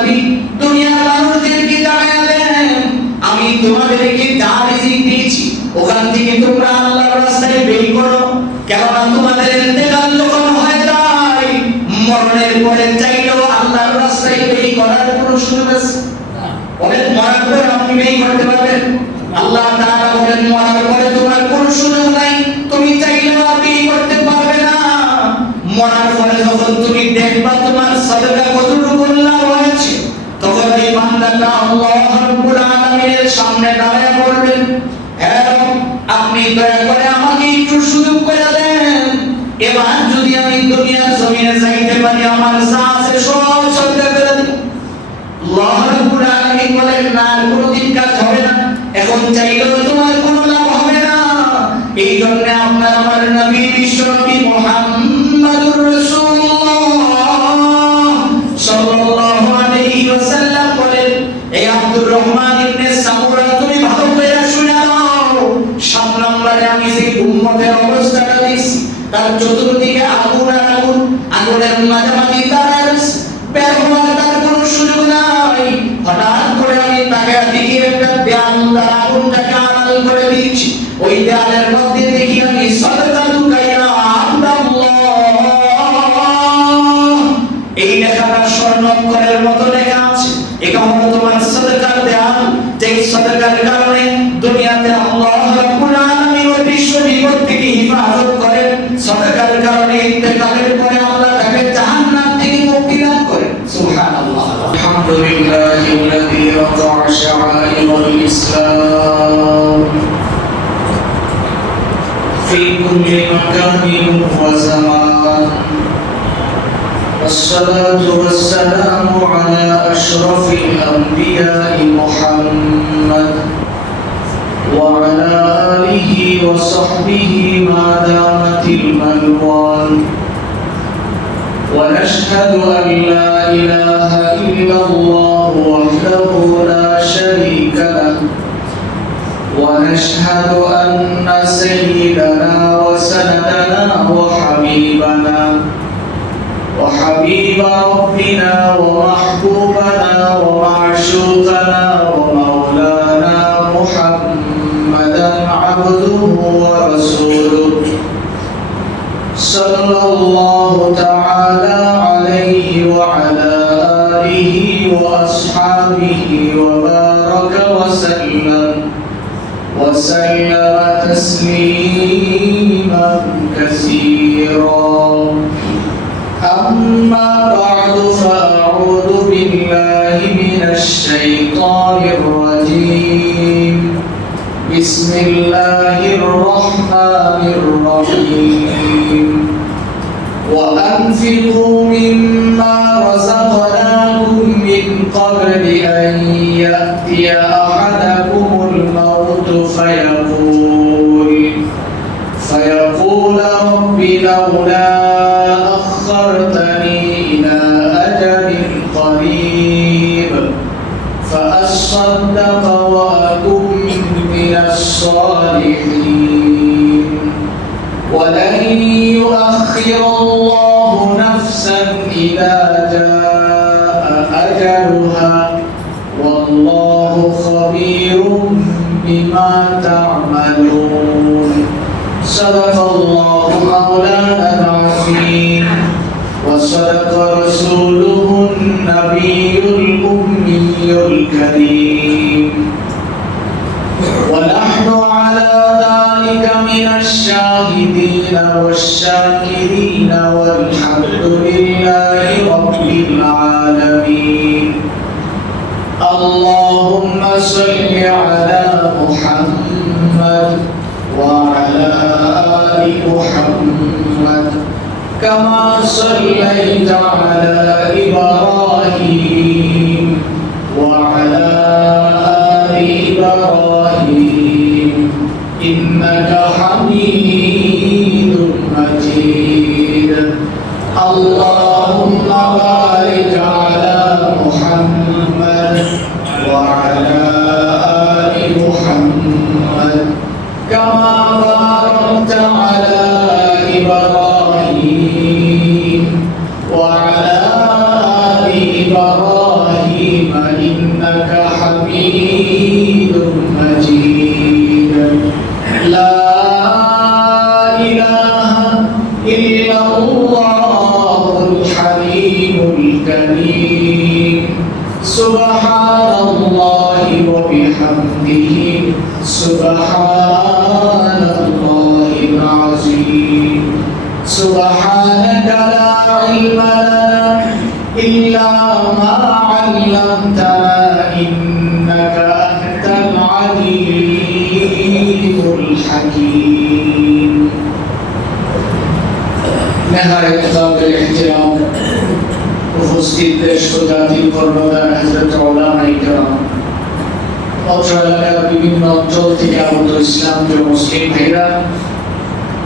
নবী দুনিয়ার মানুষদেরকে জানিয়ে দেন, আমি তোমাদেরকে যা রিজিক দিয়েছি ওখান থেকে তোমরা আল্লাহর রাস্তায় ব্যয় করো, কেননা তোমাদের ইন্তেকাল যখন হয়ে যায়, মরণের পরে চাইলেও আল্লাহর রাস্তায় ব্যয় করার কোনো সুযোগ আছে? বলেন, মরার পরে আপনি ব্যয় করতে পারবেন? আল্লাহ তাআলা বলেন, মরার পরে তোমার কোনো সুযোগ নাই, তুমি চাইলেও ব্যয় করতে পারবে না। মরার পরে যখন তুমি দেখবা তোমার সাদকা কতটুকু লাভ হয়েছে, তখন এই বান্দাটা আল্লাহ রাব্বুল আলামিনের সামনে দাঁড়িয়ে বলবেন, হে রব, আপনি দয়া করে আমাকে একটু সুযোগ করে দেন, এবার যদি আমি দুনিয়ার জমিনে যাইতে পারি আমার যা আছে সব সরতে করে দিন। আল্লাহ রাব্বুল আলামিন বলেন, না, কোনোদিন কাজ হবে না, এখন চাইলেও তোমার কোনো লাভ হবে না। এই জন্য আপনার আমার নবী বিশ্ব নবী মুহাম্মদুর রাসূলুল্লাহ সাল্লাল্লাহু আলাইহি ওয়াসাল্লাম বলেন, এই আব্দুর রহমান ইবনে সামুরা, তুমি ভালো করে শুনে নাও, 7 নম্বরে আমি যে উম্মতের অবস্থাটা দেখছি, তার চতুর্দিকে আগুন আর আগুন, আগুনের মাঝামাঝি তারা বের হওয়ার তার কোনো সুযোগ নাই। হঠাৎ করে আমি তাকে দেখি একটা দেয়াল, তার আগুনটাকে আড়াল করে দিয়েছি, ওই দেয়ালের মধ্যে দেখি আমি সাদকা লুকাইয়া এই লেখাটা স্বর্ণাক্ষরের মতো লেখা আছে, এটা হলো তোমার সাদকার দেয়াল, যেই সাদকার কারণে দুনিয়াতে আল্লাহ রাব্বুল আলামিন ওই বিশ্ব বিপদ থেকে হিফাজত করেন, সাদকার কারণে ইন্তেকালের পরে আল্লাহ তাকে জাহান্নাম থেকে মুক্তি দান করেন। সুবহানাল্লাহ। আলহামদুলিল্লাহিল্লাযী রাফা'a শাআইরাল ইসলাম ফি কুল্লি মাকানিন ওয়া জামান। والصلاة والسلام على أشرف الأنبياء محمد وعلى آله وصحبه ما دامت الملوان. ونشهد أن لا إله إلا الله وحده لا شريك له، ونشهد أن سيدنا وسندنا وحبيبنا وحبيب ربنا ومحبوبنا ومعشوقنا ومولانا محمدا عبده ورسوله صلى الله تعالى عليه وعلى آله وأصحابه وبارك وسلم تسليما كثيرا. أما بعد، فأعوذ بالله من الشيطان الرجيم. بسم الله الرحمن الرحيم. وأنفقوا مما رزقناكم من قبل أن يأتي أحدكم الموت فيقول رب لولا أخرتني إلى أجل قريب فأصدق وأكن من الصالحين. ولن يؤخر الله نفسا إذا جاء أجلها، والله خبير بما تعملون. صدق الله مولانا العظيم، وصدق رسوله النبي الأمي الكريم، ونحن على ذلك من الشاهدين والشاكرين، والحمد لله رب العالمين. اللهم صل على محمد وعلى آل محمد كما صليت على إبراهيم وعلى آل إبراهيم إنك حميد مجيد. اللهم بارك على محمد وعلى آل محمد كما باركت على إبراهيم وعلى آل إبراهيم লা ইলাহা ইল্লাল্লাহুল হালিমুল কারীম সুবহানাল্লাহি ওয়া বিহামদিহি সুবহানাল্লাহিল আযীম সুবহানাকা লা ইলমা লানা ইল্লা মা 'allamতানা ইন্নাকা আনতাল আলীমুল হাকীম। نهاية قابل الاحترام উপস্থিত দেশ ও জাতির কর্ণধার হযরত উলামায়ে কেরাম, অত্র এলাকার বিভিন্ন অঞ্চল থেকে আগত ইসলামপ্রিয় মুসলিম ভাইরা,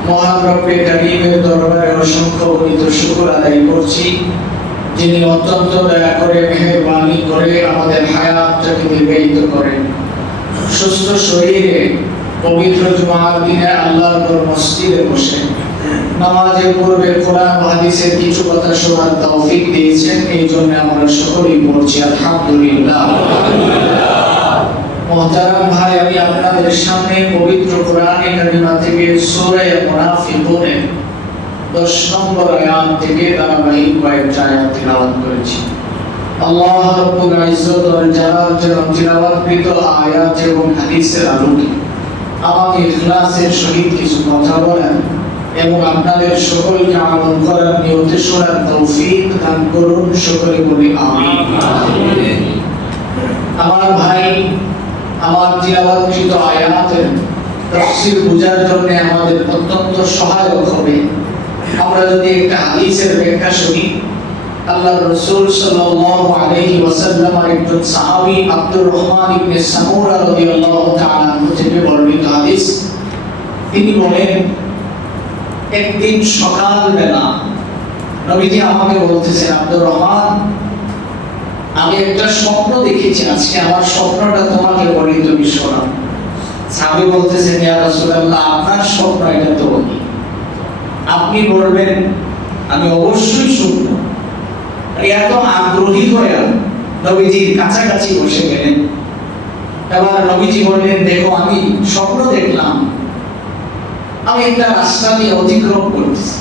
মহান রব্বে কারীমের দরবারে অসংখ্য গণিত শুকর আদায় করছি, যিনি অত্যন্ত দয়া করে মেহেরবানি করে আমাদের হায়াতটাকে দীর্ঘায়িত করেন। সুস্থ শরীরে পবিত্র জুমার দিনে আল্লাহর মসজিদে বসে নামাজের পূর্বে কোরআন ও হাদিসের কিছু কথা শোনার তৌফিক দিয়েছেন, এই জন্য আমরা সকলেই বলছি আলহামদুলিল্লাহ। মুহতারাম ভাই, আমি আপনাদের সামনে পবিত্র কোরআনে কারিমা থেকে সূরা মুনাফিকুনের 10 নম্বর আয়াত থেকে ধারাবাহিক কয়েকটা আয়াত তিলাওয়াত করেছি। আল্লাহ রাব্বুল ইজ্জত ওয়াল জালাল যেন তিলাওয়াতকৃত আয়াত এবং হাদিসের আলোকে আমাকে ইখলাসের সহিত কিছু কথা বলেন এবং আপনাদের সকলকে আমল করার নিয়তে শোনার তৌফিক দান করুন। সকলে বলি আমিন। আমার ভাই, আমার তিলাওয়াতকৃত আয়াতের তাফসীর বোঝার জন্য আমাদের অত্যন্ত সহায়ক হবে আমরা যদি একটা হাদিসের ব্যাখ্যা শুনি। আল্লাহর রাসূল সাল্লাল্লাহু আলাইহি ওয়াসাল্লামের একজন সাহাবী আব্দুর রহমান ইবনে সামুরা রাদিয়াল্লাহু তাআলা থেকে বর্ণিত হাদিস। তিনি বলেন, একদিন সকালবেলা নবীজি আমাকে বলতেছেন, আব্দুর রহমান, আমি একটা স্বপ্ন দেখেছি, আজকে আমার স্বপ্নটা তোমাকে বলি, তুমি শোনাও। সাহাবী বলতেছেন, ইয়া রাসূলুল্লাহ, আপনার স্বপ্ন এটা তো কি? আপনি বলবেন, আমি অবশ্যই শুনব। এত আগ্রহী হয়ে নবীজির কাছাকাছি বসে গেলেন। এবার নবীজি বললেন, দেখো, আমি স্বপ্ন দেখলাম আমি একটা রাস্তা দিয়ে অতিক্রম করতেছি,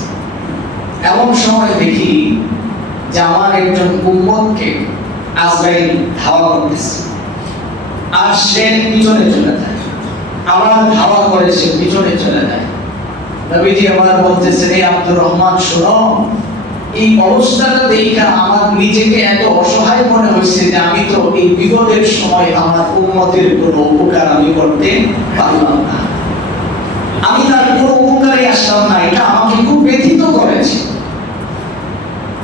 এমন সময় দেখি যে আমার একজন উম্মতকে আজরাইল ধাওয়া করতেছে, আর সে পিছনে চলে যায়। আমার ধাওয়া করে সে পিছনে চলে যায়। নবীজি আবার বলতেছেন, এই আব্দুর রহমান, শোনো, এই অবস্থাটা দেখে আমার নিজেকে এত অসহায় মনে হয়েছে যে আমি তো এই বিপদের সময় আমার উম্মতের কোনো উপকার আমি করতে পারলাম না, আমি তার কোনো উপকারে আসলাম না, এটা আমাকে খুব ব্যথিত করেছে।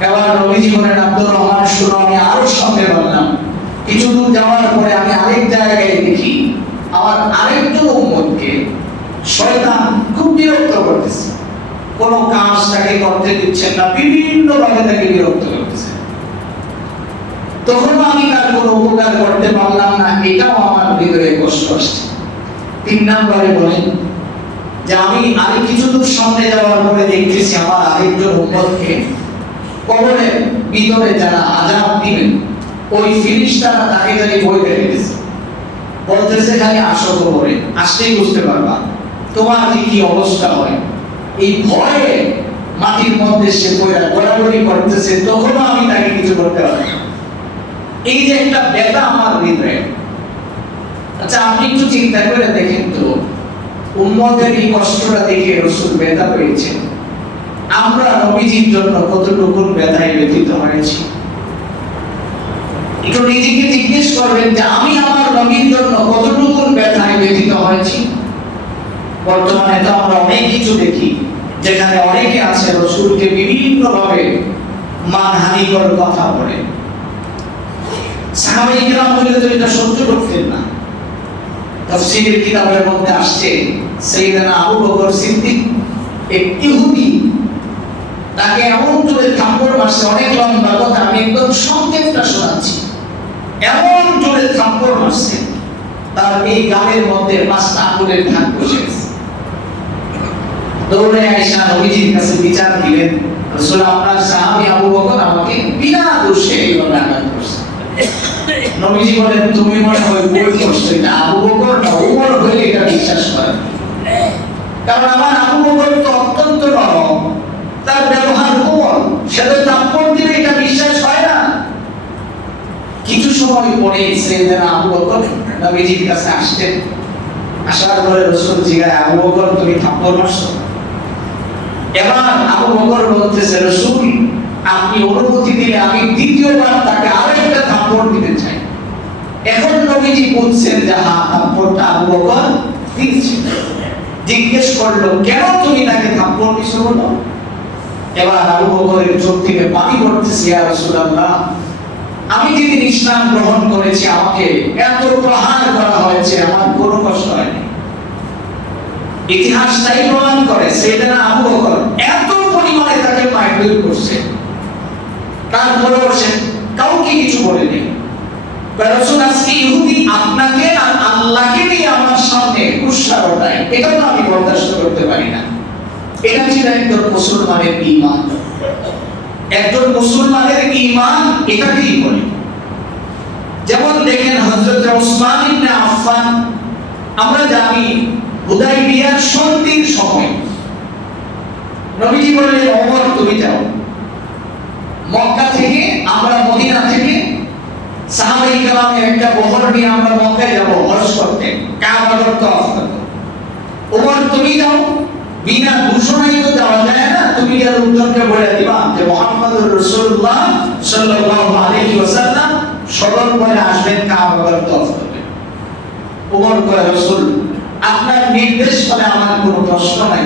এবার নবীজি বলেন, আব্দুর রহমান, শোনো, আমি আরো সামনে বললাম, কিছু দূর যাওয়ার পরে আমি আরেক জায়গায় দেখি আমার আরেকজন উম্মতকে শয়তান খুব বিরক্ত করতেছে, কোন কাজ তাকে করতে দিচ্ছেন না, বিভিন্ন ভাবে তাকে বিরক্ত করতেছে। তখন আমি তার কোনো উপকার করতে পারলাম না, এটাও আমার হৃদয়ে কষ্ট আসছে। 3 নম্বরে বলেন যে আমি আরো কিছু দূর সামনে যাওয়ার পরে দেখতেছি আমার আরেকজন উম্মতকে কবরের ভিতরে যারা আযাব দিবেন ওই ফেরেশতারা তাকে ধরে বই রেখেছে, বলতেছে, খালি আসো কবরে, আসলেই বুঝতে পারবা তোমার কি অবস্থা হয়। এই ভয়ে মাটির মধ্যে সে পড়ে গড়াগড়ি করতেছে, তখনও আমি তাকে কিছু করতে পারি না। এই যে একটা ব্যথা আমার হৃদয়ে। আচ্ছা, আপনি একটু চিন্তা করে দেখেন তো, উম্মতের এই কষ্টটা দেখে রাসূল ব্যথা পেয়েছেন, আমরা নবীজির জন্য কতটুকু ব্যথায় ব্যথিত হয়েছি। একটু নিজেকে জিজ্ঞেস করবেন যে আমি আমার নবীর জন্য কতটুকু ব্যথায় ব্যথিত হয়েছি। বর্তমানে তো আমরা অনেক কিছু দেখি যেখানে অনেকে আছে রাসূলকে বিভিন্ন ভাবে মানহানিকর কথা বলে। সাহাবায়ে কেরাম বলে তো এটা সহ্য করতেন না। তাফসীরের কিতাবের মধ্যে আসছে, সাইয়েদনা আবু বকর সিদ্দিক এক ইহুদি তাকে এমন জোরে থাপ্পড় মারছে, অনেক লম্বা কথা, আমি একদম সংক্ষেপটা শোনাচ্ছি। এমন জোরে থাপ্পড় মারছে তার এই গালের মধ্যে 5টা আঙুলের দাগ বসে গেছে। দৌড়ে আয়েশা নবীজির কাছে বিচার দিলেন, রাসূল, আপনার সাহাবী আবু বকর আমাকে বিনা দোষে এইভাবে আঘাত করছে। নবীজি বলেন, তুমি মনে হয় ভুল করছো, এটা আবু বকর না ওমর হলে এটা বিশ্বাস করেন। কারণ আমার আবু বকর তো অত্যন্ত নরম, তার ব্যবহার কোমল, সে তো থাপ্পড় দিবে এটা বিশ্বাস হয় না। কিছু সময় পরে সাইয়েদনা আবু বকর নবীজির কাছে আসতেন। আসার পরে রাসূল জিজ্ঞাসা, আবু বকর তুমি থাপ্পড় মারছো? এবার আবু বকর বলতেছে, রাসূল আপনি অনুমতি দিলে আমি দ্বিতীয়বার তাকে আরেকটা থাপ্পড় দিতে চাই। এখন নবীজি বলছেন যে হ্যাঁ, থাপ্পড়টা আবু বকর দিয়েছে। জিজ্ঞেস করলো, কেন তুমি তাকে থাপ্পড় দিছো বলো? এবার আবু বকরের চোখ থেকে পানি পড়তেছে, ইয়া রাসূলুল্লাহ আমি যেদিন ইসলাম গ্রহণ করেছি আমাকে এত প্রহার করা হয়েছে, আমার কোনো কষ্ট হয়নি। ইতিহাস তাই প্রমাণ করে সাইয়েদনা আবু বকর এত পরিমাণে তাকে মারধর করছে, তারপরেও সে কাউকে কিছু বলেনি। রাসূল আজকে ইহুদি আপনাকে আর আল্লাহকে নিয়ে আমার সামনে কুৎসা ওঠায়, এটা তো আমি বরদাস্ত করতে পারি না। এটা ছিল একজন মুসলমানের ঈমান। একজন মুসলমানের ঈমান এটাকেই বলে। যেমন দেখেন হযরত ওসমান ইবনে আফফান, আমরা জানি হুদায়বিয়ার সন্ধির সময় নবীজি বললেন, ওমর তুমি যাও। মক্কা থেকে আমরা মদিনা থেকে সাহাবায়ে কেরামের একটা বহর নিয়ে আমরা মক্কায় যাব হজ করতে, কাবার তওয়াফ করতে। ওমর তুমি যাও, বিনা ঘোষণায় তো যাওয়া যায় না, তুমি আর লোকজনকে বলে দিবা যে মুহাম্মদুর রাসূলুল্লাহ সাল্লাল্লাহু আলাইহি ওয়াসাল্লাম সদর করে আসবেন, কাবার তওয়াফ করবেন। ওমর কয়, রাসূল আপনার নির্দেশ বলে আমার কোনো প্রশ্ন নাই,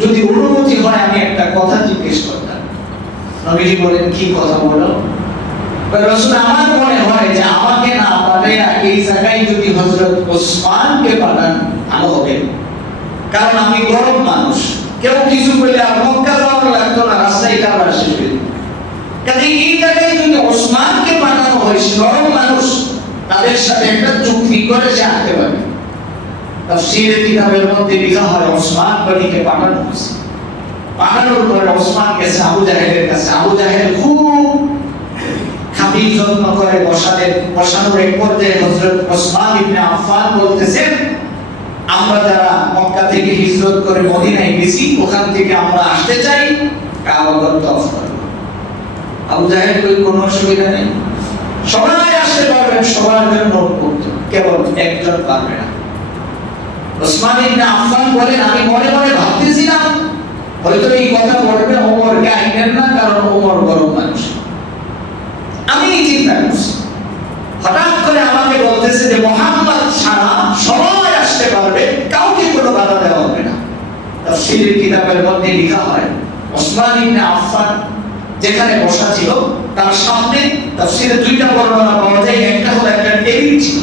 যদি অনুমতি হয় আমি একটা কথা জিজ্ঞেস করতাম। নবীজি বলেন, কি কথা বলো? রাসূল আমার মনে হয় যে আমাকে না পাঠাইয়া এই জায়গায় যদি হযরত ওসমানকে পাঠান ভালো হবে, কারণ আমি গরম মানুষ, কেউ কিছু বলে আর মক্কা যাওয়ার লাগতো না, রাস্তায় কারবার শেষ হয়ে যেত। কাজে এই জায়গায় যদি ওসমানকে পাঠানো হয়, গরম মানুষ, তাদের সাথে একটা চুক্তি করে সে আসতে পারবে। তাফসীরের কিতাবের মধ্যে লেখা হয় ওসমান গনিকে পাঠানো হয়েছে। পাঠানোর পরে ওসমান গেছে আবু জাহেলের কাছে। আবু জাহেল খুব খাতির যত্ন করে বসানোর এক পর্যায়ে হযরত ওসমান ইবনে আফফান বলতেছেন, আমরা যারা মক্কা থেকে হিজরত করে মদিনায় গেছি, ওখান থেকে আমরা আসতে চাই, কাবা তওয়াফ করব। আবু জাহেল কই, কোনো অসুবিধা নেই, সবাই আসতে পারবেন, সবার জন্য উন্মুক্ত, কেবল একজন পারবে না। ওসমান ইবনে আফফান বলেন, আমি মনে মনে ভাবতেছিলাম হয়তো এই কথা বলবে ওমরকে আইনেন না, কারণ ওমর গরম মানুষ। আমি চিন্তা করছি, হঠাৎ করে আমাকে বলতেছে যে মুহাম্মদ ছাড়া সবাই আসতে পারবে, কাউকে কোনো বাধা দেওয়া হবে না। তাফসীরের কিতাবের মধ্যে লেখা হয় ওসমান ইবনে আফফান যেখানে বসা ছিল তার সামনে তাফসীরে দুইটা বর্ণনা পাওয়া যায়, একটা হলো একটা টেবিল ছিল,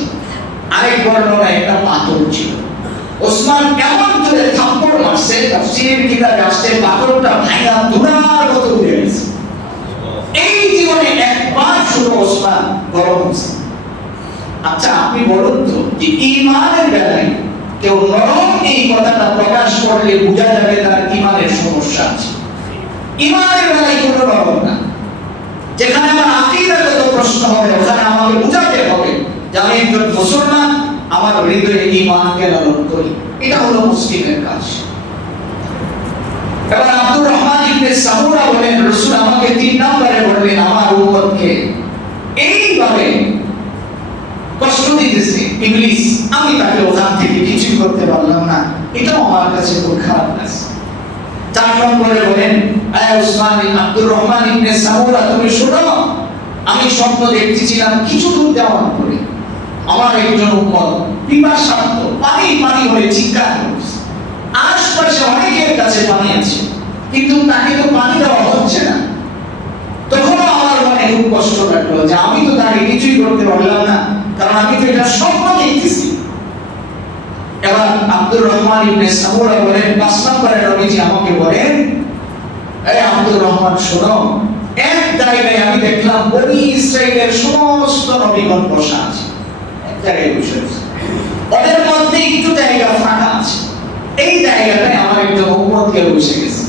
আরেক বর্ণনায় একটা পাথর ছিল। ওসমান কেমন করে থাপ্পড় মারছে, তাফসীরের কিতাবে আসছে পাথরটা ভাঙা ধুলার মতো উড়ে গেছে। এই জীবনে একবার শুধু ওসমান গরম হয়েছে। আচ্ছা আপনি বলুন তো, যে ঈমানের বেলায় কেউ নরম এই কথাটা প্রকাশ করলে বোঝা যাবে তার ঈমানের সমস্যা আছে। ঈমানের বেলায় কোনো নরম না। যেখানে আমার আকীদাগত প্রশ্ন হবে, ওখানে আমাকে বুঝাতে হবে যে আমি একজন মুসলমান, আমার হৃদয়ে ঈমানকে লালন করি। এটা হলো মুসলিমের কাজ। এবার আব্দুর রহমান ইবনে সামুরা বলেন, রাসূল আমাকে 3 নম্বরে বললেন আমার উম্মতকে এইভাবে কষ্ট দিতেছে ইবলিস, আমি তাকে ওখান থেকে কিছুই করতে পারলাম না, এটা আমার কাছে খুব খারাপ লাগছে। 4 নম্বরে বলেন, আয় ওসমান আব্দুর রহমান ইবনে সামুরা তুমি শোনো, আমি স্বপ্ন দেখতেছিলাম কিছু দূর যাওয়ার পরে আমার একজন উম্মত পিপাসার্ত, পানি পানি হয়ে চিৎকার করছে। আশপাশে অনেকের কাছে পানি আছে, কিন্তু তাকে তো পানি দেওয়া হচ্ছে না। তখন আমার মনে খুব কষ্ট লাগলো যে আমি তো তাকে কিছুই করতে পারলাম না, কারণ আমি তো এটা স্বপ্ন দেখতেছি। এবার আব্দুর রহমান ইবনে সামুরা বলেন, 5 নম্বরে নবীজি আমাকে বলেন, এই আব্দুর রহমান শোনো, এক জায়গায় আমি দেখলাম বনি ইসরাইলের সমস্ত নবীগণ বসা আছে, এক জায়গায় বসে আছে, ওদের মধ্যে একটু জায়গা ফাঁকা আছে, এই জায়গাটায় আমার একজন উম্মত কে বসে গেছে।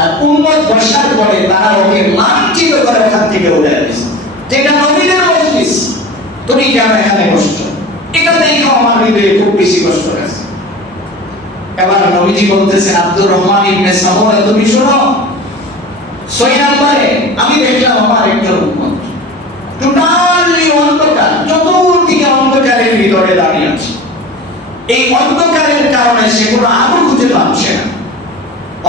আর উম্মত বসার পরে তারা ওকে লাঞ্ছিত করে ওখান থেকে উঠে গেছে, যেটা নবীদের মজলিস, তুমি কেন এখানে বসছো? এটা দেখে আমার হৃদয়ে খুব বেশি কষ্ট হয়েছে। এবার নবীজি বলতেছেন আব্দুর রহমান ইবনে সামুরা তুমি শোনো 6 নম্বরে আমি দেখলাম আমার একটা উম্মত টোটালি অন্ধকার, চতুর্দিকে অন্ধকারের ভিতরে দাঁড়িয়ে আছে। এই অন্ধকারের কারণে সে কোনো আলো খুঁজে পাচ্ছে না।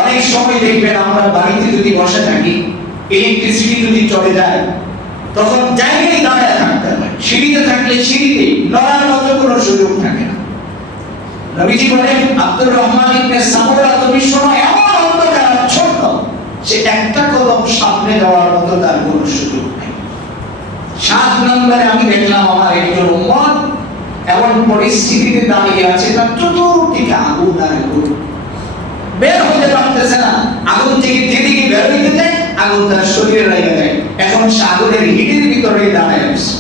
অনেক সময় দেখবেন আমরা বাড়িতে যদি বসে থাকি, ইলেকট্রিসিটি যদি চলে যায় তখন জায়গায় দাঁড়ায় থাকতে হয়, সিঁড়িতে থাকলে সিঁড়িতে নড়ার মতো কোনো সুযোগ থাকে না। নবীজি বলেন আব্দুর রহমান ইবনে সামুরা তুমি শোনো এমন অন্ধকার আচ্ছন্ন সে একটা কদম সামনে যাওয়ার মতো তার কোনো সুযোগ নেই। 7 নম্বরে আমি দেখলাম আমার একজন উম্মত এমন পরিস্থিতিতে দাঁড়িয়ে আছে তার চতুর্দিকে আগুন আর আগুন, বের হতে পারতেছে না। আগুন থেকে যেদিকে বের হইতে যায় আগুন তার শরীরে লেগে যায়। এখন সে আগুনের হিটের ভিতরে দাঁড়ায় আছে।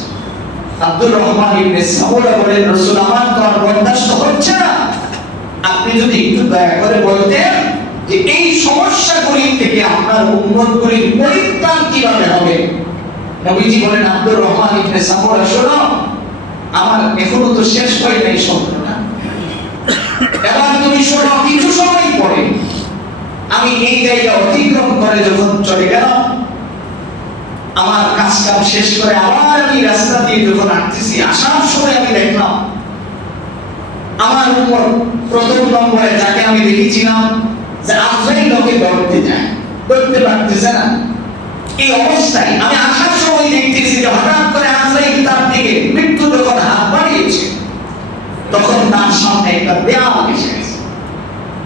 আব্দুর রহমান ইবনে সামুরা বলেন রাসূল আমার তো আর বরদাস্ত হচ্ছে না, আপনি যদি একটু দয়া করে বলতেন যে এই সমস্যাগুলি থেকে আপনার উম্মতগুলির পরিত্রাণ কিভাবে হবে। নবীজি বলেন আব্দুর রহমান ইবনে সামুরা শোনো আমার এখনো তো শেষ হয় নাই স্বপ্নটা, এবার তুমি শোনো কিছু সময় পরে আমি এই জায়গা অতিক্রম করে যখন চলে গেলাম, আমার কাজ কাম শেষ করে আবার আমি রাস্তা দিয়ে যখন আসতেছি, আসার সময় আমি দেখলাম আমার উপর প্রথম নম্বরে যাকে আমি দেখেছিলাম যে আজরাইল লোকে ধরতে যায়, ধরতে পারতেছে না। এই অবস্থায় আমি আসার সময় দেখতেছি যে হঠাৎ করে আজরাইল তার দিকে মৃত্যু যখন হাত বাড়িয়েছে তখন তার সামনে একটা দেয়াল এসে গেছে,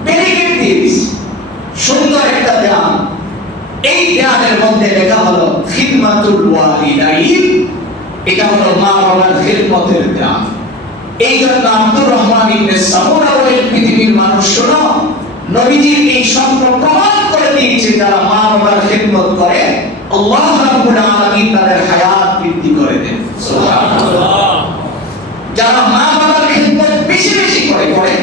ব্যারিকেড দিয়ে দিয়েছে, সুন্দর একটা দেয়াল। এই দেয়ালের মধ্যে লেখা হলো খিদমাতুল ওয়ালিদাইন, এটা হলো মা বাবার খিদমতের দেয়াল। এই জন্য আব্দুর রহমান ইবনে সামুরা বলেন পৃথিবীর মানুষ শোনো নবীজির এই স্বপ্ন প্রমাণ করে দিয়েছে যারা মা বাবার খিদমত করে আল্লাহ রাব্বুল আলামিন তাদের হায়াত বৃদ্ধি করে দেন। সুবহানাল্লাহ। যারা মা বাবার খিদমত বেশি বেশি করে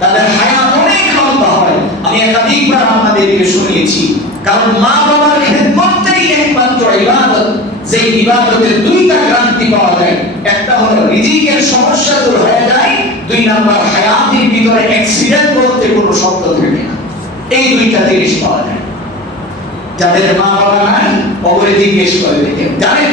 তাদের হায়াত অনেক লম্বা হয়। আমি একাধিকবার আপনাদেরকে শুনিয়েছি, কারণ মা বাবার খিদমতটাই একমাত্র ইবাদত যে ইবাদতের দুইটা গ্রান্তি পাওয়া যায়, একটা হলো রিজিকের সমস্যা দূর হয়ে যায়, 2 নাম্বার হায়াতের ভিতরে অ্যাক্সিডেন্ট বলতে কোনো শব্দ থাকে না। এই দুইটা জিনিস পাওয়া যায়। যাদের মা বাবা নাই ওগুলো জিজ্ঞেস করে দেখেন, জানেন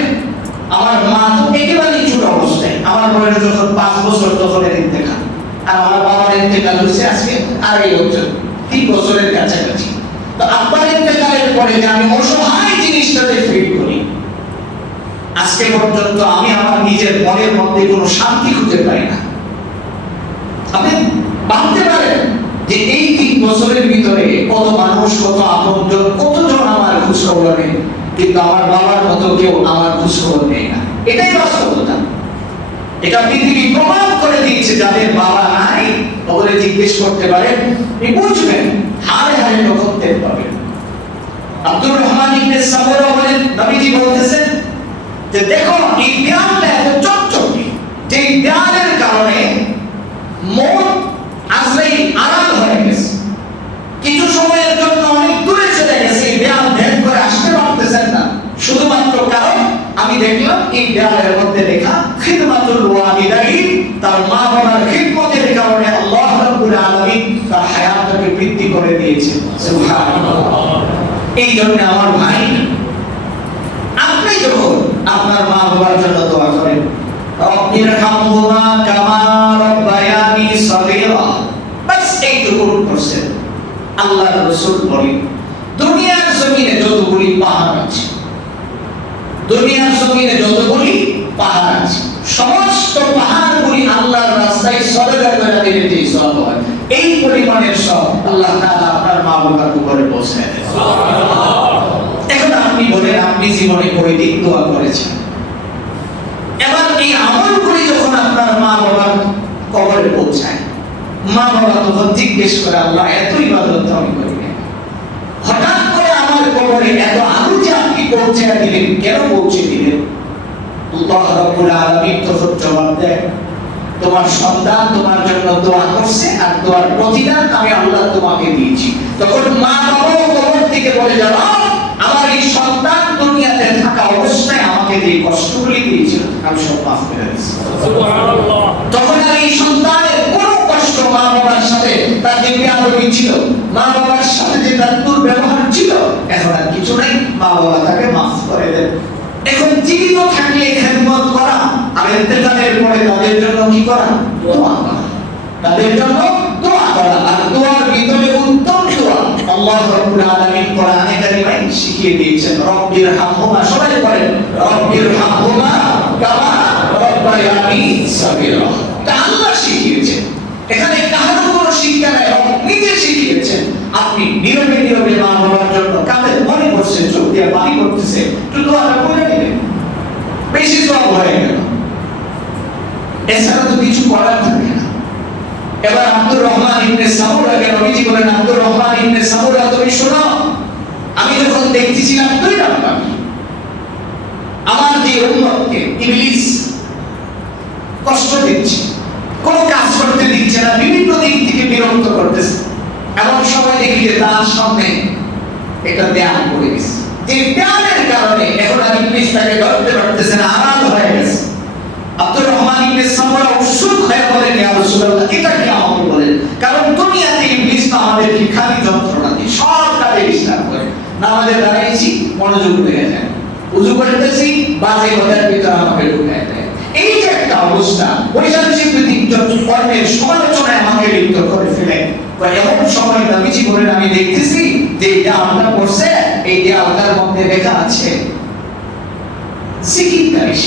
আমার মা তো একেবারেই ছোট অবস্থায়, আমার বয়স যখন 5 বছর তখন ইন্তেকাল, আর আমার বাবার ইন্তেকাল হয়েছে আজকে 2.5 বছর, 3 বছরের কাছাকাছি। তো আব্বার ইন্তেকালের পরে যে আমি অসহায় জিনিসটাতে ফিল করি, আজকে পর্যন্ত আমি আমার নিজের মনের মধ্যে কোনো শান্তি খুঁজে পাই না। আপনি ভাবতে পারেন যে এই 3 বছরের ভিতরে কত মানুষ, কত আপনজন, কতজন আমার খোঁজ খবর নেই, কিন্তু আমার বাবার মতো কেউ আমার খোঁজ খবর নেই না। এটাই বাস্তবতা। এটা পৃথিবী প্রমাণ করে দিচ্ছে। যাদের বাবা নাই ওগুলো জিজ্ঞেস করতে পারেন, আপনি বুঝবেন, হারে হারে রকম টের পাবেন। আব্দুর রহমান ইবনে সামুরা বলেন নবীজি বলতেছেন যে দেখো এই দেয়ালটা এত চকচকে, যে দেয়ালের কারণে মন আজরাইল আড়াল হয়ে গেছে, কিছু সময়ের জন্য অনেক দূরে চলে গেছে, এই দেয়াল ভেদ করে আসতে পারতেছেন না, শুধুমাত্র কারণ আমি দেখলাম এই দেয়ালের মধ্যে লেখা খিদমাতুল ওয়ালিদাইন, তার মা বাবার খিদমতের কারণে আল্লাহ রাব্বুল আলামিন তার হায়াতকে বৃদ্ধি করে দিয়েছে। সুবহানাল্লাহ। এই জন্য আমার ভাই, আপনি যখন আপনার মা বাবার জন্য দোয়া করেন, রব্বিরহামহুমা কামা রাব্বায়ানি সগীরা, বাস এইটুকু করছেন। আল্লাহর রাসূল বলেন দুনিয়ার জমিনে যতগুলি পাহাড় আছে, দুনিয়ার জমিনে যতগুলি পাহাড় আছে, সমস্ত পাহাড়গুলি আল্লাহর রাস্তায় সদকা করে দিলে যে সওয়াব হয়, এই পরিমাণের সওয়াব আল্লাহ তাআলা আপনার মা বাবার উপরে পৌঁছায় দেন। সুবহানাল্লাহ। এখন আপনি বলেন আপনি জীবনে কয়দিন দোয়া করেছেন? এবার এই আমলগুলি যখন আপনার মা বাবার কবরে পৌঁছায়, মা বাবা তখন জিজ্ঞেস করে আল্লাহ এত ইবাদত তো আমি করি না, হঠাৎ করে আমার কবরে এত আলো যে আপনি পৌঁছে দিলেন, কেন পৌঁছে দিলেন? আল্লাহ রাব্বুল আলামিন তখন জবাব দেন, তোমার সন্তান তোমার জন্য দোয়া করছে আর দোয়ার প্রতিদান আমি আল্লাহ তোমাকে দিয়েছি। তখন মা বাবা কবর থেকে বলে যাবে আমার এই সন্তান দুনিয়াতে থাকা অবস্থায় আমাকে যে কষ্টগুলি দিয়েছিল আমি সব মাফ করে দিয়েছি। সুবহানাল্লাহ। তখন আর এই সন্তানের কোনো কষ্ট মা বাবার সাথে তার যে বেয়াদবি ছিল, মা বাবার সাথে যে তার দুর্ব্যবহার ছিল, এখন আর কিছু নাই, মা বাবা তাকে মাফ করে দেন। এখন জীবিত থাকলে খেদমত করা আর ইন্তেকালের পরে তাদের জন্য কি করা? দোয়া করা। তাদের জন্য দোয়া করা। আর দোয়ার ভিতরে উত্তম দোয়া আল্লাহ রাব্বুল আলামিন কোরআনে কারিমে শিখিয়ে দিয়েছেন, রব্বির হামহুমা, সবাই বলেন রব্বির হামহুমা কামা রব্বায়ানি সাগীরা। তা আল্লাহ শিখিয়েছেন, এখানে কারো কোনো শিক্ষা নাই, নিজে শিখিয়েছেন। আপনি নীরবে নীরবে মা বাবার জন্য কাঁদে মনে করছেন, চোখ দিয়ে পানি পড়তেছে, একটু দোয়াটা করে দিলেন, বেশি সওয়াব হয়ে গেল। এছাড়া তো কিছু করার থাকে না। এবার আব্দুর রহমান ইবনে সামুরাকে নবীজি বলেন, আব্দুর রহমান ইবনে সামুরা, তুমি শোনো, আমি যখন দেখতেছিলাম দুই নাম্বার, আমার যে উম্মতকে ইবলিস কষ্ট দিচ্ছে, কোনো কাজ করতে দিচ্ছে না, বিভিন্ন দিক থেকে বিরক্ত করতেছে, এমন সময় দেখি যে তার সামনে একটা দেয়াল পড়ে গেছে। যে দেয়ালের কারণে এখন আর ইবলিস তাকে ধরতে পারতেছে না, আড়াল হয়ে গেছে। আব্দুর রহমান ইবনে সামুরা উৎসুক হয়ে বলেন, ইয়া রাসূলুল্লাহ, এটা কি আমাকে বলেন? কারণ দুনিয়াতে ইবলিস তো আমাদেরকে খালি যন্ত্রণা দিয়ে সব কাজে ডিস্টার্ব করে। নামাজে দাঁড়াইছি, মনোযোগ লেগে যায়, উযু করতেছি, বাজে কথার ভিতরে আমাকে ঢুকায় দেয়। এই যে একটা অবস্থা, পরিচালক কর্মের সমালোচনায় আমাকে লিপ্ত করে ফেলে। এমন সময় নবীজি বলেন, আমি দেখতেছি যে এটা আমরা পড়ছে, এই দেয়ালটার মধ্যে লেখা আছে জিকিরকারী।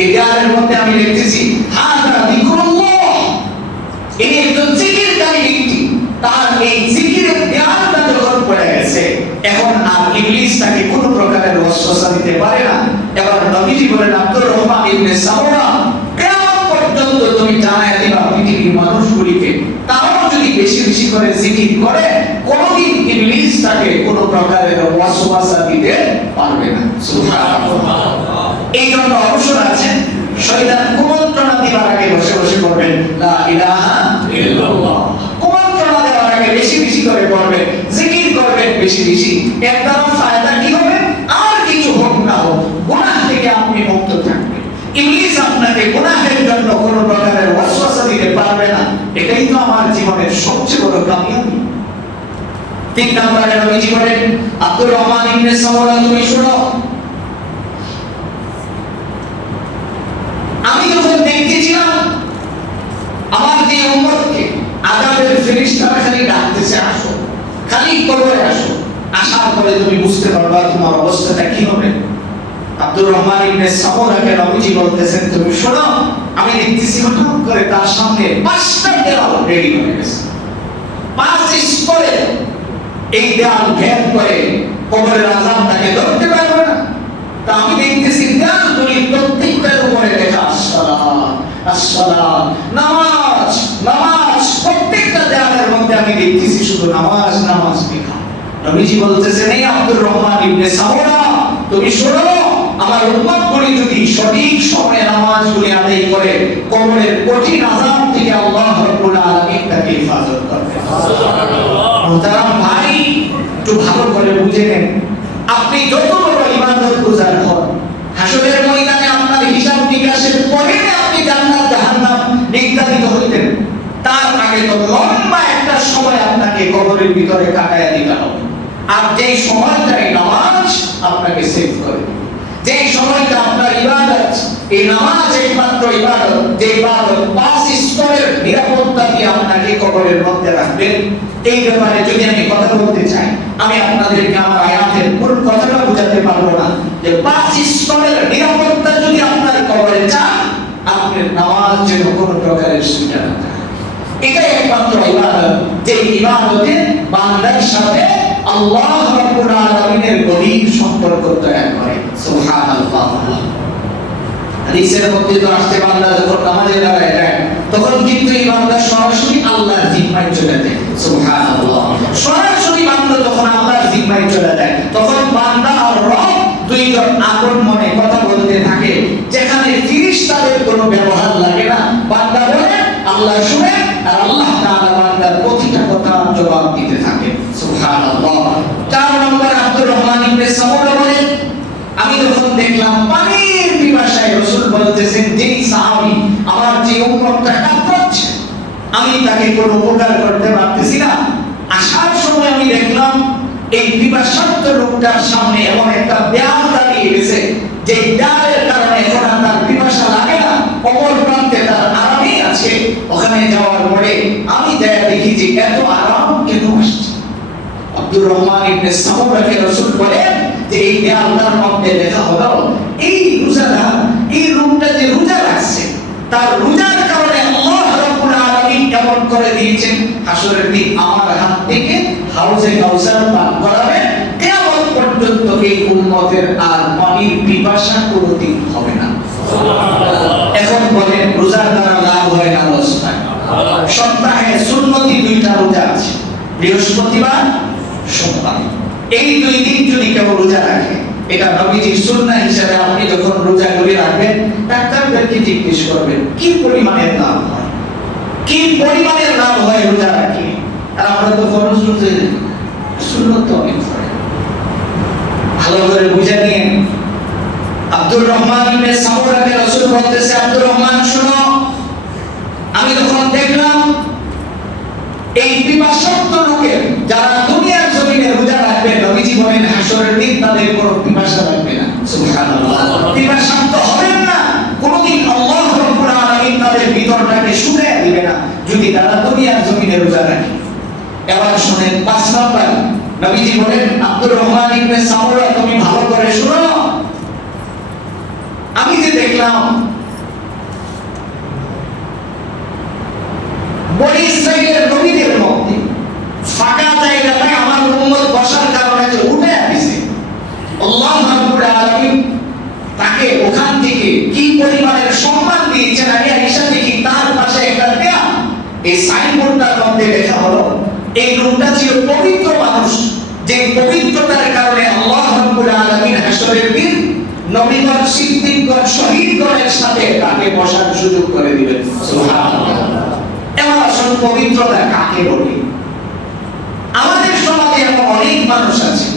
এই দেয়ালের মধ্যে আমি দেখতেছি হাযা যিকরুল্লাহ, এই একজন জিকিরকারী ব্যক্তি। তার এই জিকিরের দেয়ালটা যখন পড়ে গেছে, এখন আর ইবলিস তাকে কোনো প্রকারের ওয়াসওয়াসা দিতে পারে না। এবার নবীজি বলেন, আব্দুর রহমান ইবনে সামুরা, কিয়ামত পর্যন্ত তুমি জানায়া দিবা পৃথিবীর মানুষগুলিকে, তারাও যদি বেশি বেশি করে জিকির করে, কোনদিন ইবলিস তাকে কোনো প্রকারের ওয়াসওয়াসা দিতে পারবে না। সুবহানাল্লাহ। এই জন্য অবসর আছে, শয়তান কুমন্ত্রণা দিবার আগে বসে বসে করবেন লা ইলাহা ইল্লাল্লাহ, কুমন্ত্রণা দেওয়ার আগে বেশি বেশি করে করবেন, জিকির করবেন বেশি বেশি। এর দ্বারা ফায়দা কি হবে? আর কিছু হোক না হোক, গুনাহ থেকে আপনি মুক্ত থাকবেন। ইবলিস আপনাকে গুনাহের জন্য কোনো প্রকারের ওয়াসওয়াসা দিতে পারবে না। এটাই তো আমার জীবনের সবচেয়ে বড় কামিয়াবি। তিন নম্বরে নবীজি বলেন, আব্দুর রহমান ইবনে সামুরা, তুমি শোনো, আমি যখন দেখতেছিলাম আমার যে উম্মতকে আযাবের ফেরেশতারা খালি ডাকতেছে, আসো, খালি কবরে আসো, আসার পরে তুমি বুঝতে পারবা তোমার অবস্থাটা কি হবে। আব্দুর রহমান ইবনে সামুরাকে নবীজি বলতেছেন, তুমি শোনো, আমি দেখতেছি হঠাৎ করে তার সামনে পাঁচটা দেওয়াল রেডি হয়ে গেছে, 5 স্তরে। এই দেওয়াল ভেদ করে কবরের আযাব তাকে ধরতে পারবে না। তা আমি দেখতেছি দেওয়ালগুলি প্রত্যেকটার উপরে লেখা আসসালাত, আসসালাত, নামাজ, নামাজ। প্রত্যেকটা দেওয়ালের মধ্যে আমি দেখতেছি শুধু নামাজ, নামাজ লেখা। নবীজি বলতেছেন, এই আব্দুর রহমান ইবনে সামুরা, তুমি শোনো, আমার উম্মতগুলি যদি সঠিক সময়ে নামাজগুলি আদায় করে, কবরের কঠিন আযাব থেকে আল্লাহ রাব্বুল আলামিন তাকে হেফাজত করবেন। সুবহানাল্লাহ। মুহতারাম ভাই, একটু ভালো করে বুঝে নেন, আপনি যত বড় ইবাদত গুজার হন, হাসরের ময়দানে আপনার হিসাব নিকাশের পরে আপনি জান্নাত জাহান্নাম নির্ধারিত হইতেন, তার আগে তো লম্বা একটা সময় আপনাকে কবরের ভিতরে কাটায়া দিতে হবে। আর যেই সময়টাই নামাজ আপনাকে সেভ করে, যেই সময়টা আপনার ইবাদত, এই নামাজ একমাত্র ইবাদত, যে ইবাদত 5 স্তরের নিরাপত্তা দিয়ে আপনাকে কবরের মধ্যে রাখবেন। এই ব্যাপারে যদি আমি কথা বলতে চাই, আমি আপনাদেরকে আমার আয়াতের পুরো কথাটা বোঝাতে পারবো না, যে 5 স্তরের নিরাপত্তা যদি আপনার কবরে চান, আপনার নামাজ যেন কোনো প্রকারের সুবিধা না থাকে। এটাই একমাত্র ইবাদত, যে ইবাদতে বান্দার সাথে আল্লাহ রাব্বুল আলামিনের গভীর সম্পর্ক তৈরি করে। সুবহানাল্লাহ। হাদিসের মধ্যে তো আসছে, বান্দা যখন নামাজে দাঁড়ায় যায়, তখন কিন্তু এই বান্দা সরাসরি আল্লাহর জিম্মায় চলে যায়। সুবহানাল্লাহ। সরাসরি বান্দা যখন আল্লাহর জিম্মায় চলে যায়, তখন বান্দা আর রব দুইজন আপন মনে কথা বলতে থাকে, যেখানে ফেরেশতাদের কোনো ব্যবহার লাগে না। বান্দা বলে, আল্লাহ শুনে, আর আল্লাহ তাআলা বান্দার প্রতিটা কথার জবাব দিতে থাকে। সুবহানাল্লাহ। 4 নম্বর আব্দুর রহমান ইবনে সামুরা বলেন, আমি যখন দেখলাম পানির পিপাসায় রাসূল বলতেছেন, যেই সাহাবী আমার যে উম্মতটা কাঁদছে, আমি তাকে কোনো উপকার করতে পারতেছি না। আসার সময় আমি দেখলাম এই পিপাসার্ত লোকটার সামনে এমন একটা ব্যায়াম দাঁড়িয়ে গেছে যে ব্যায়ামের কারণে এখন আর তার পিপাসা লাগে না, অপর প্রান্তে তার আরামই আছে। ওখানে যাওয়ার পরে আমি দেখি যে এত আরাম কেন আসছে। আব্দুর রহমান ইবনে সামুরাকে রাসূল বলেন যে এই ব্যায়ামটার মধ্যে দেখা হলো এই রোজাদার, এই লোকটা যে রোজা রাখছে তার রোজার কারণে আল্লাহ রাব্বুল আলামিন এমন করে দিয়েছেন হাসরের দিন আমার হাত থেকে হাউজে কাউসার পান করাবেন, কিয়ামত পর্যন্ত এই উম্মতের আর পানির পিপাসা কোনোদিন হবে না। এখন বলেন রোজার দ্বারা লাভ হয় না লস হয়? সপ্তাহে সুন্নতি 2টা রোজা আছে, বৃহস্পতিবার সোমবার। এই 2 দিন যদি কেউ রোজা রাখে, এটা নবীজির সুন্নাহ হিসেবে আপনি যখন রোজাগুলি রাখবেন ডাক্তারদেরকে জিজ্ঞেস করবেন কি পরিমাণের লাভ হয়, কি পরিমাণের লাভ হয় রোজা রাখলে। আর আমরা তো ফরজ রোজা সুন্নত তো অনেক হয়, ভালো করে বুঝে নিন। আব্দুর রহমান ইবনে সামুরাকে রাসূল বলতেছে, আব্দুর রহমান শোনো, আমি যখন দেখলাম এই পিপাসার্ত লোকের যারা দুনিয়ার জমিনে রোজা রাখবে, নবীজি বলেন হাসরের দিন তাদের কোনো পিপাসা লাগবে না। সুবহানাল্লাহ, পিপাসার্ত হবেন না কোনদিন। আল্লাহ রাব্বুল আলামিন তাদের ভিতরটাকে শুকিয়ে দিবে না যদি তারা দুনিয়ার জমিনে রোজা রাখে। এবার শুনেন 5 নাম্বার, নবীজি বলেন আব্দুর রহমান ইবনে সামুরা তুমি ভালো করে শুনো, আমি যে দেখলাম বনি ইসরাইলের নবীদের মধ্যে ফাঁকা জায়গাটায় আমার উম্মত বসার কারণে যে উঠে আসছে, আল্লাহ রাব্বুল আলামিন তাকে ওখান থেকে কি পরিমাণের সম্মান দিয়েছেন। আমি আয়েশা দেখি তার পাশে একটা দেয়া, এই সাইনবোর্ডটার মধ্যে লেখা হলো এই লোকটা ছিল পবিত্র মানুষ, যে পবিত্রতার কারণে আল্লাহ রাব্বুল আলামিন হাসরের দিন নবীগণ, সিদ্দিকগণ, শহীদগণের সাথে তাকে বসার সুযোগ করে দিবেন। সুবহানাল্লাহ। এবার আসল পবিত্রতা কাকে বলে? আমাদের সমাজে এমন অনেক মানুষ আছে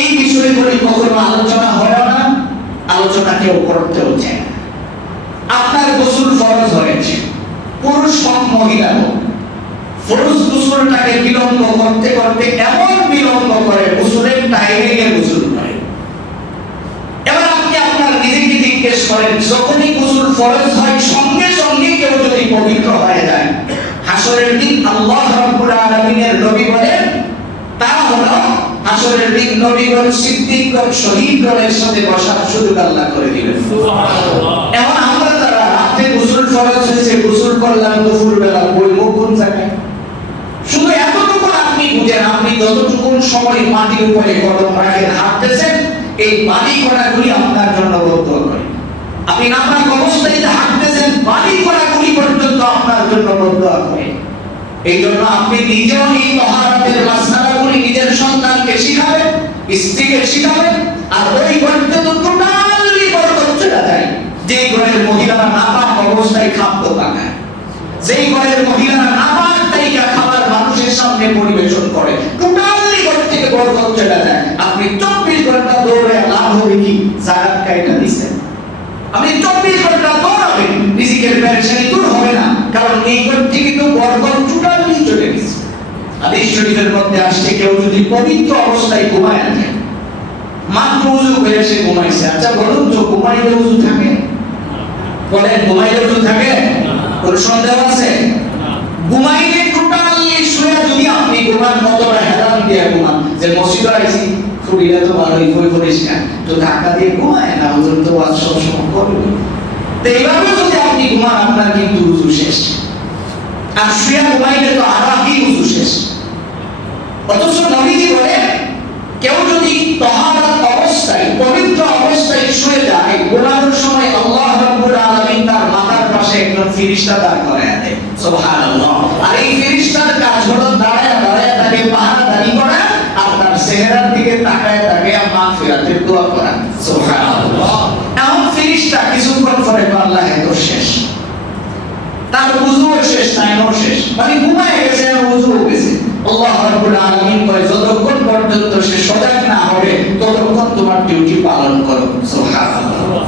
এই বিষয়গুলি কখনো আলোচনা হয় না, আলোচনা কেউ করতেও চায় না। আপনার গোসল ফরজ হয়েছে, পুরুষ হোক মহিলা হোক, ফরজ গোসলটাকে বিলম্ব করতে করতে এমন বিলম্ব করে গোসলের টাইমে গিয়ে গোসল করে। এবার আপনি আপনার নিজেকে জিজ্ঞেস করেন, যখনই গোসল ফরজ হয় সঙ্গে সঙ্গে কেউ যদি পবিত্র হয়ে যায় হাসরের দিন আল্লাহ রাব্বুল আলামিনের নবী বলেন তা হলো হাসরের দিন নবীগণ, সিদ্দিকগণ, শহীদগণের সাথে বসার সুযোগ আল্লাহ করে দিবেন। সুবহানাল্লাহ। এখন আমরা যারা রাতে গোসল ফরজ হয়েছে গোসল করলাম দুপুরবেলা, বলবো কোন জায়গায়? শুধু এতটুকু আপনি বুঝেন, আপনি যতটুকু সময় মাটির উপরে কদম রাখেন হাঁটতেছেন, এই বাড়ি করাগুলি আপনার জন্য বদদুয়া করে। আপনি নাপাক অবস্থায় হাঁটতেছেন, বাড়ি করাগুলি পর্যন্ত আপনার জন্য বদদুয়া করে। এই জন্য আপনি নিজেও এই তাহারাতের মাসআলাগুলি নিজের সন্তানকে শিখাবেন, স্ত্রীকে শিখাবেন। আর ওই ঘরতে তো টোটালি বরকত চলে যায় যে ঘরের মহিলারা নাপাক অবস্থায় খাদ্য পাকায়, যেই ঘরের মহিলারা নাপাক তাইকা খাবার মানুষের সামনে পরিবেশন করে, টোটালি ঘর থেকে বরকত চলে যায়। আপনি 24 ঘন্টা দৌড়ে লাভ হবে কি? জাকাত কাইটা দিছেন, আপনি 24 ঘন্টা দৌড়াবেন, রিজিকের পেরেশানি দূর হবে না, কারণ এই ঘর থেকে তো বরকত টোটালি চলে গেছে। হাদিস শরীফের মধ্যে আসছে কেউ যদি পবিত্র অবস্থায় ঘুমায় আছে, মাত্র ওযু করে সে ঘুমাইছে, আচ্ছা বলুন তো ঘুমাইলে ওযু থাকে? বলেন ঘুমাইলে ওযু থাকে? কোন সন্দেহ আছে? ঘুমাইলে টোটালি শুয়ে যদি আপনি ঘুমান, কতটা হেলান দিয়ে ঘুমান, যে মসজিদে আইছি শরীরে তো ভালোই হয়ে পড়িস না, তো ধাক্কা দিয়ে ঘুমায় না, হুজুর তো ওয়াজ সব সময় করবে। তো এইভাবে যদি আপনি ঘুমান আপনার কিন্তু ওযু শেষ। আর শুয়ে ঘুমাইলে তো আরামই ওযু শেষ। অথচ নবীজি বলেন কেউ যদি তাহারাত অবস্থায়, পবিত্র অবস্থায় শুয়ে যায়, ঘুমানোর সময় আল্লাহ রাব্বুল আলামিন তার মাথার পাশে একজন ফেরেশতা দাঁড় করায় দেয়। সুবহানাল্লাহ। আর এই ফেরেশতার কাজ হলো দাঁড়ায় দাঁড়ায় তাকে পাহারাদারি করা আর তার চেহারার দিকে তাকায় তাকে মাগফিরাতের দোয়া করা। সুবহানাল্লাহ। এখন ফেরেশতা কিছুক্ষণ পরে আল্লাহ এত শেষ, তার ওযুও শেষ, টাইমও শেষ, মানে ঘুমায় গেছে আর ওযুও গেছে। আল্লাহ রাব্বুল আলামিন কয় যতক্ষণ পর্যন্ত সে সজাগ না হবে ততক্ষণ তোমার ডিউটি পালন করো। সুবহানাল্লাহ।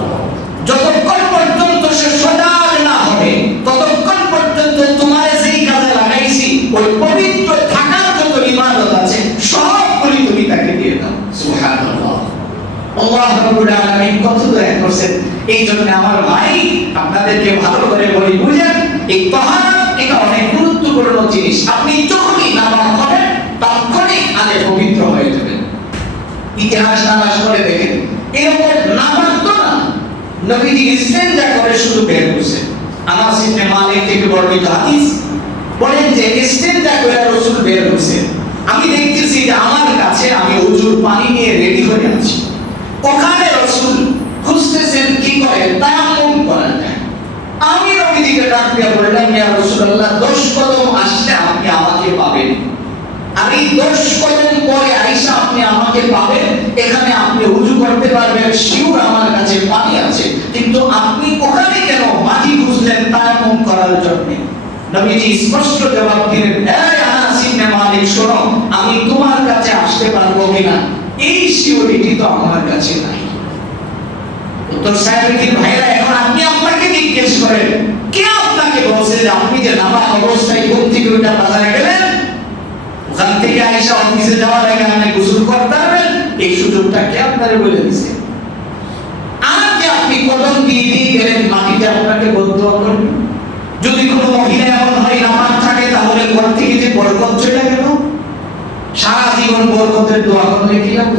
যতক্ষণ পর্যন্ত সে সজাগ না হবে ততক্ষণ পর্যন্ত তোমার রাব্বুল আলামিন কত দয়া করছেন। এই জন্য আমার ভাই আপনাদেরকে ভালো করে বলি বুঝেন, এই তাহারা এটা অনেক গুরুত্বপূর্ণ জিনিস। আপনি যখনই নামাজ পড়েন তখনই আগে পবিত্র হয়ে যাবেন। ইতিহাস নামাজ করে দেখেন, এরকম নামাজ তো না, নবীজি ইস্তেঞ্জা করে শুধু বের হয়েছেন। আনাস ইবনে মালিক থেকে বর্ণিত হাদিস বলেন যে ইস্তেঞ্জা করে রাসূল বের হয়েছেন। আমি দেখতেছি যে আমার কাছে আমি ওযুর পানি নিয়ে রেডি হয়ে আছি, ওখানে রাসূল খুঁজতেছেন কি করে তায়াম্মুম করা যায়। আমি নবীজিকে ডাক দিয়ে বললাম, ইয়া রাসূলুল্লাহ 10 কদম আসলে আপনি আমাকে পাবেন, আমি 10 কদম পরে আইসা আপনি আমাকে পাবেন, এখানে আপনি ওযু করতে পারবেন, শিওর আমার কাছে পানি আছে, কিন্তু আপনি ওখানে কেন মাটি খুঁজলেন তায়াম্মুম করার জন্য? নবীজি স্পষ্ট জবাব দিলেন, এই আনাস ইবনে মালিক শোনো, আমি তোমার কাছে আসতে পারবো কিনা এই সিওরিটি তো আমার কাছে নাই। উত্তর সাহেবের ভাইরা, এখন আপনি আপনাকে জিজ্ঞেস করেন, কে আপনাকে বলছে যে আপনি যে নামাজ অবস্থায় ঘুম থেকে উঠে বাজারে গেলেন, ওখান থেকে আয়েশা অফিসে যাওয়ার আগে আপনি গোসল করতে পারবেন, এই সুযোগটা কে আপনারে বলে দিয়েছে? আর যে আপনি কদম দিয়ে দিয়ে গেলেন মাটিতে আপনাকে বলতে হবে। যদি কোনো মহিলা এমন হয় নামাজ থাকে, তাহলে ঘর থেকে যে বরকত চলে গেল, সারা জীবন বরকতের দোয়া করলে কি লাগবে?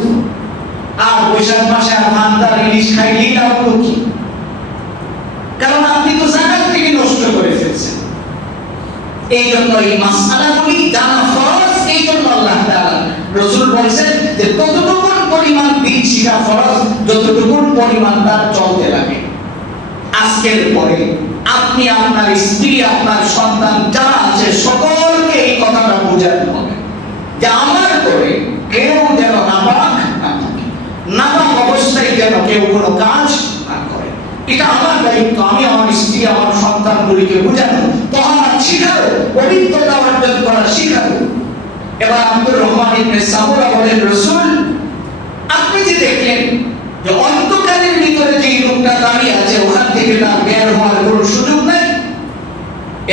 আর বৈশাখ মাসে আর ফান্তার ইলিশ খাইলেই লাগলো কি? কারণ আপনি তো জাকাত থেকে নষ্ট করে ফেলছেন। এই জন্য এই মাসআলাগুলি জানা ফরজ। এই জন্য আল্লাহ তাআলা রাসূল বলেছেন যে ততটুকু পরিমাণ দিন শিখা ফরজ যতটুকু পরিমাণ তার চলতে লাগে। আজকের পরে আপনি আপনার স্ত্রী আপনার সন্তান যারা আছে সকলকে এই কথাটা বোঝাতে হবে যে আমার করে কেউ যেন নাপাক না থাকে, নাপাক অবস্থায় যেন কেউ কোনো কাজ না করে। এটা আমার দায়িত্ব। আমি আমার স্ত্রী আমার সন্তানগুলিকে বোঝানো, তাহারা শিখাবো, পবিত্রতা অর্জন করা শিখাবো। এবার আব্দুর রহমান ইবনে সামুরা বলেন, রাসূল আপনি যে দেখলেন যে অন্ধকারের ভিতরে যে লোকটা দাঁড়িয়ে আছে ওখান থেকে তার বের হওয়ার কোনো সুযোগ নেই।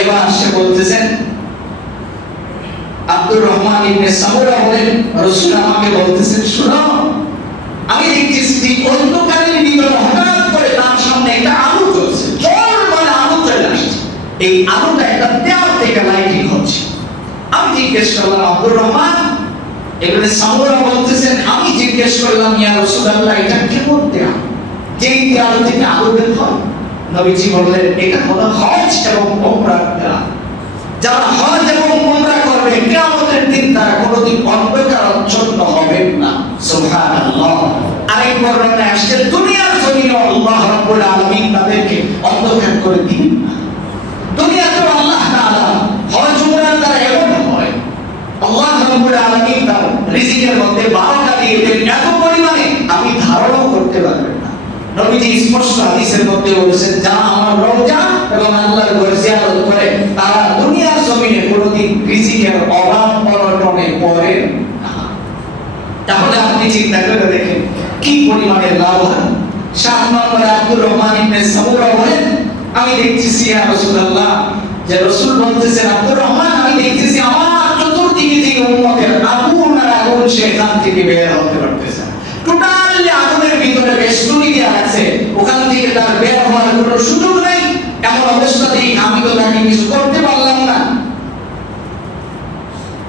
এবার সে বলতেছেন, আব্দুর রহমান ইবনে সামুরা বলেন, রাসূল আমাকে বলতেছেন, শুনো আমি দেখতেছি অন্ধকারের ভিতরে হঠাৎ করে তার সামনে একটা আলো জ্বলছে, জল মানে আলো চলে আসছে, এই আলোটা একটা দেওয়াল থেকে লাইটিং হচ্ছে। আমি জিজ্ঞেস করলাম, আব্দুর রহমান ইবনে সামুরা বলতেছেন, আমি জিজ্ঞেস করলাম, ইয়া রাসূলুল্লাহ এটা কেমন দেওয়াল, যেই দেওয়াল থেকে আলো বের হয়? নবীজি বললেন, এটা হলো হজ এবং উমরার দেওয়াল। যারা হজ এবং উমরা করবে কিয়ামতের দিন তারা কোনোদিন অন্ধকারাচ্ছন্ন হবেন না। সুবহানাল্লাহ। আরেক বর্ণনায় আসছে, দুনিয়ার জমিনে আল্লাহ রাব্বুল আলামিন তাদেরকে অন্ধকার করে দিবেন না। দুনিয়াতে আল্লাহ তাআলা হজ উমরার দ্বারা এমন হয়, আল্লাহ রাব্বুল আলামিন তার রিজিকের মধ্যে বারাকা দিয়ে দেন এত পরিমাণে আপনি ধারণাও করতে পারবেন না। নবীজি স্পষ্ট হাদিসের মধ্যে বলেছেন, যারা আমার রওজা এবং আল্লাহর ঘর জিয়ারত করে তারা দুনিয়ার জমিনে কোনোদিন রিজিকের অভাব অনটনে পড়ে না। তাহলে আপনি চিন্তা করে দেখেন কি পরিমাণের লাভবান। 7 নম্বরে আব্দুর রহমান ইবনে সামুরা বলেন, আমি দেখতেছি ইয়া রাসূলুল্লাহ, যে রাসূল বলতেছেন, আব্দুর রহমান আমি দেখতেছি আমার চতুর্দিকে যে উম্মতের আগুন আর আগুন সেখান থেকে বের হতে পারতেছে না। টোটালি আগুনের ভিতরে বেষ্টনী দেওয়া আছে, ওখান থেকে তার বের হওয়ার কোনো সুযোগ নেই। এমন অবস্থাতেই আমি তো তাকে কিছু করতে পারলাম না।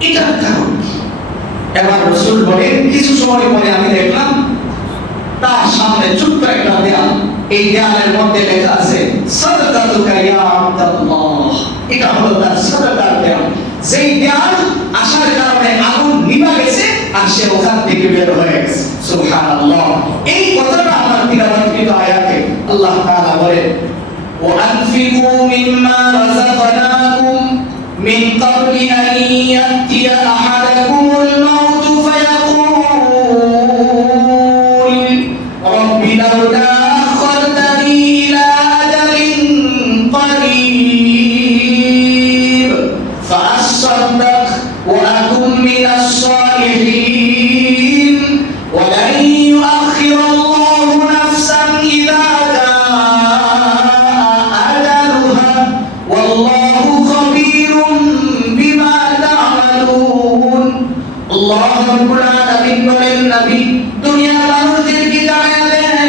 এটার কারণ কি? এবার রাসূল বলেন, কিছু সময় পরে আমি দেখলাম তার সামনে ছোট্ট একটা দেয়াল, এই দেয়ালের মধ্যে লেখা আছে সাদাকাতুকা ইয়া আব্দুল্লাহ। এটা হলো তার সাদাকার দেয়াল। যেই দেয়াল আসার কারণে আগুন নিভা গেছে আর সে ওখান থেকে বের হয়ে গেছে। সুবহানাল্লাহ। এই কথাটা আমার তিলাওয়াতকৃত আয়াতে আল্লাহ তাআলা বলেন, ওয়ানফিকু মিম্মা রাযাকনাকুম মিন ক্বাবলি আন ইয়াতিয়া আহাদাকুমুল মাউত ফায়াকুল রাব্বি লাউলা আখখারতানি ইলা আজালিন করিব ফাআসাদ্দাক ওয়া আকুম মিনাস সালিহিন ওয়া লা ইউআখিরাল্লাহু নাফসান ইযা জাআ আজালুহা ওয়াল্লাহু খাবীরুম বিমা তা'মালুন। আল্লাহ রাব্বুল আলামিন বলেন, নবী দুনিয়ার মানুষদেরকে জানায়া দেন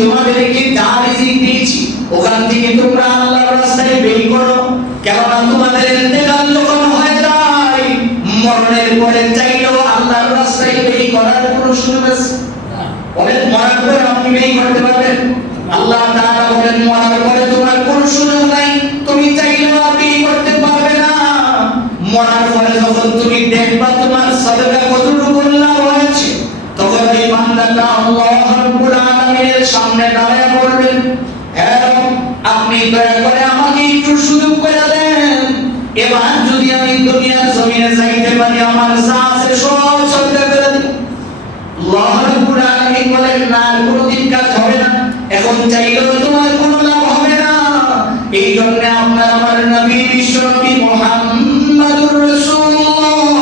তোমাদেরকে যা রিজিক দিয়েছি ওখান থেকে তোমরা আল্লাহর রাস্তায় ব্যয় করো, কেননা তোমাদের ইন্তেকাল যখন হয়ে যায় মরণের পরে চাইলেও আল্লাহর রাস্তায় ব্যয় করার কোনো সুযোগ আছে? বলেন মরার পরে আপনি ব্যয় করতে পারবেন? আল্লাহ তাআলা বলেন মরার পরে তোমার কোনো সুযোগ নাই, তুমি চাইলেও ব্যয় করতে পারবে না। মরার পরে যখন তুমি দেখবা তোমার সাদকা কতটুকু লাভ হয়েছে, তখন এই বান্দাটা আল্লাহ রাব্বুল আলামিনের সামনে দাঁড়িয়ে বলবেন, হে রব, আপনি দয়া করে আমাকে একটু সুযোগ করে দেন, এবার যদি আমি দুনিয়ার জমিনে যাইতে পারি আমার যা আছে সব সদকা করে দিন। আল্লাহ রাব্বুল আলামিন বলেন না, কোনোদিন কাজ হবে না, এখন চাইলেও তোমার কোনো লাভ হবে না। এই জন্য আপনার আমার নবী বিশ্বনবী মুহাম্মদুর রাসূলুল্লাহ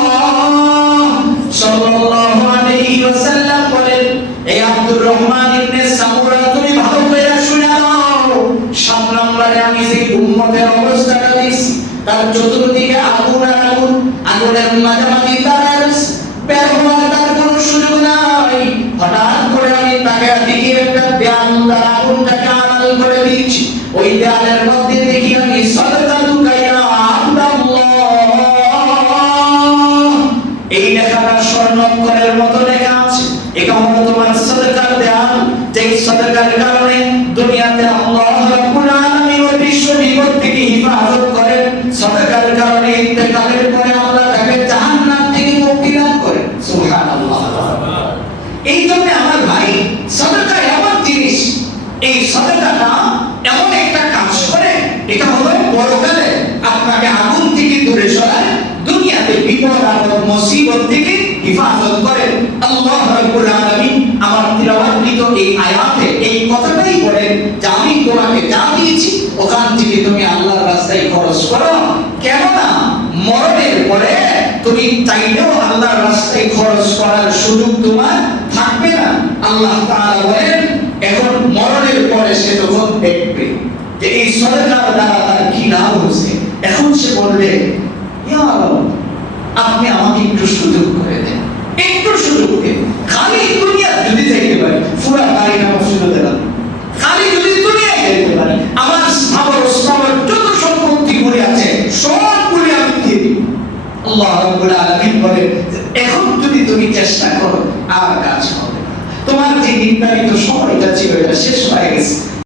সাল্লাল্লাহু আলাইহি ওয়াসাল্লাম বলেন, এই আব্দুর রহমান ইবনে সামুরা তুমি ভালো করে শুনে নাও, 7 নম্বরে আমি যে উম্মতের অবস্থাটা দেখছি তার চতুর্দিকে আগুন আর আগুন, আগুনের মাঝামাঝি তারা বের হওয়ার তার কোনো সুযোগ নাই। হঠাৎ করে আমি তাকে দেখি একটা দেয়াল তার আগুনটাকে আড়াল করে দিয়েছি, ওই দেয়ালের মধ্যে দেখি আমি সাদকা লুকাইয়া আল্লাহ, এই লেখাটা স্বর্ণাক্ষরের মতো লেখা আছে, এটা হলো তোমার সাদকার দেয়াল, যেই সাদকার কারণে দুনিয়াতে আল্লাহ রাব্বুল আলামিন ওই বিশ্ব বিপদ থেকে হিফাজত করেন, সাদকার কারণে ইন্তেকালের পরে আল্লাহ তাকে জাহান্নাম থেকে মুক্তি দান করেন। সুবহানাল্লাহ। এই জন্য আমার ভাই সাদকা এমন জিনিস, এই সাদকাটা এমন একটা কাজ করে, এটা হলো পরকালে আপনাকে আগুন থেকে দূরে সরায়, দুনিয়াতে বিপদ আপদ মুসিবত থেকে হিফাজত করে। আল্লাহ রাব্বুল আলামিন আমার তিলাওয়াতকৃত এই আয়াতে এই কথাটাই বলেন যে আমি তোমাকে যা দিয়েছি ওখান থেকে তুমি আল্লাহর রাস্তায় খরচ করো, কেননা মরণের পরে তুমি চাইলেও আল্লাহর রাস্তায় খরচ করার সুযোগ তোমার থাকবে না। আল্লাহ তাআলা বলেন এখন মরণের পরে সে যখন দেখবে যে এই সদকার দ্বারা তার কি লাভ হচ্ছে, এখন সে বলবে, ইয়া আল্লাহ, আপনি আমাকে একটু সুযোগ করে দেন, একটু সুযোগ দেন, খালি দুনিয়া যদি যাইতে পারি পুরা বাড়িটা মসজিদে দিলাম, খালি যদি দুনিয়া যাইতে পারি আমার স্থাবর স্থাবর যত সম্পত্তি পড়ে আছে সবগুলি আমি দিয়ে দিব। আল্লাহ রাব্বুল আলামিন বলেন এখন যদি তুমি চেষ্টা করো আর কাজ হবে না, তোমার যে নির্ধারিত সময়টা ছিল এটা শেষ হয়ে গেছে,